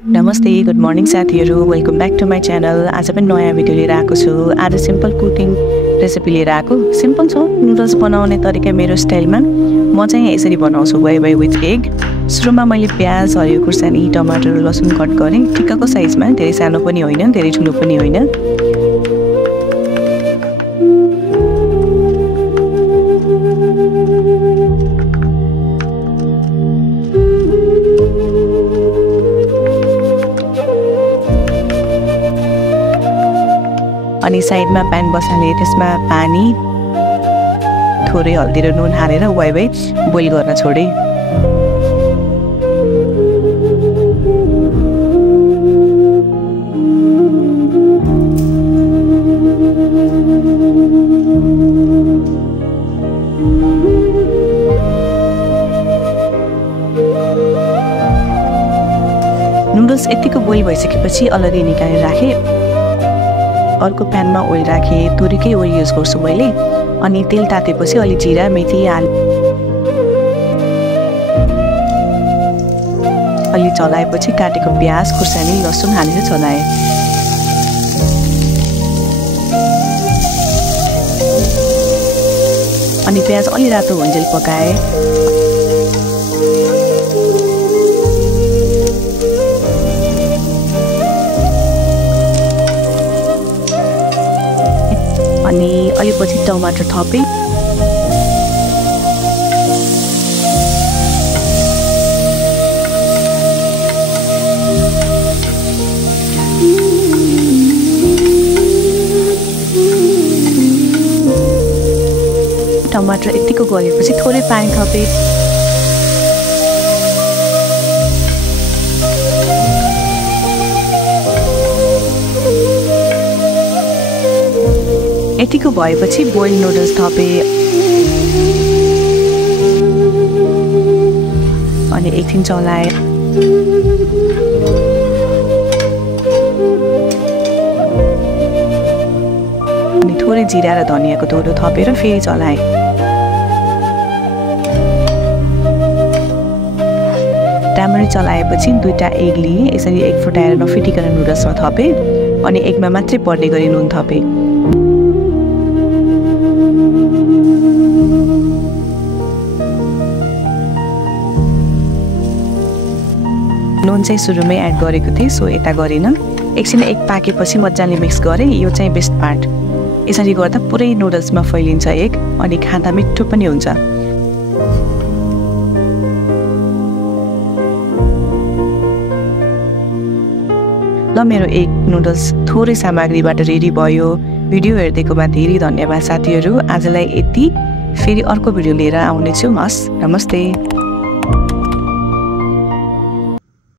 नमस्ते, good morning साथीहरू, welcome back to my channel. आज पनि नयाँ भिडियो लिएर आएको छु। आज सिम्पल कुकिङ रेसिपी लिएर आएको। सिम्पल छ, नुडल्स बनाउने तरिका मेरो स्टाइलमा। म चाहिँ यसरी बनाउँछु, वाइ विथ एग। सुरुमा मैले प्याज, हरियो खुर्सानी, टमाटर, लसुन कट गरेँ ठिक्कको साइजमा। धेरै सानो पनि होइन, धेरै ठुलो पनि होइन। अनि साइडमा प्यान बसाले त्यसमा पानी, थोरै हल्दी र नुन हालेर वाइ बोइल गर्न छोडेँ। नुडल्स यतिको बोइल भइसकेपछि अलग्गै निकालेर राखेँ। अर्को प्यानमा ओइल राखेँ, तोरीकै ओइल युज गर्छु मैले। अनि तेल तातेपछि अलि जिरा, मेथी अलि चलाएपछि काटेको प्याज, खुर्सानी, लसुन हालेर चलाएँ। अनि प्याज अलि रातो हुन्जेल पकाएँ। अनि अलिपछि टमाटर थपेँ। टमाटर यतिको गलेपछि थोरै पानी थपेँ। यतिको भएपछि बोइल नुडल्स थपेँ। अनि एकछिन चलाएँ। अनि थोरै जिरा र धनियाँको धुलो थपेर फेरि चलाएँ। राम्ररी चलाएपछि दुईटा एग लिएँ। यसरी एग फुटाएर नफिटिकन नुडल्समा थपेँ। अनि एगमा मात्रै पर्ने गरी नुन थपेँ। नुन चाहिँ सुरुमै एड गरेको थिएँ, सो यता गरिनँ। एकछिन एग पाकेपछि मजाले मिक्स गरेँ। यो चाहिँ बेस्ट पार्ट। यसरी गर्दा पुरै नुडल्समा फैलिन्छ एग, अनि खाँदा मिठो पनि हुन्छ। ल, मेरो एग नुडल्स थोरै सामग्रीबाट रेडी भयो। भिडियो हेरिदिएकोमा धेरै धन्यवाद साथीहरू। आजलाई यति। फेरि अर्को भिडियो लिएर आउनेछु। हस्, नमस्ते।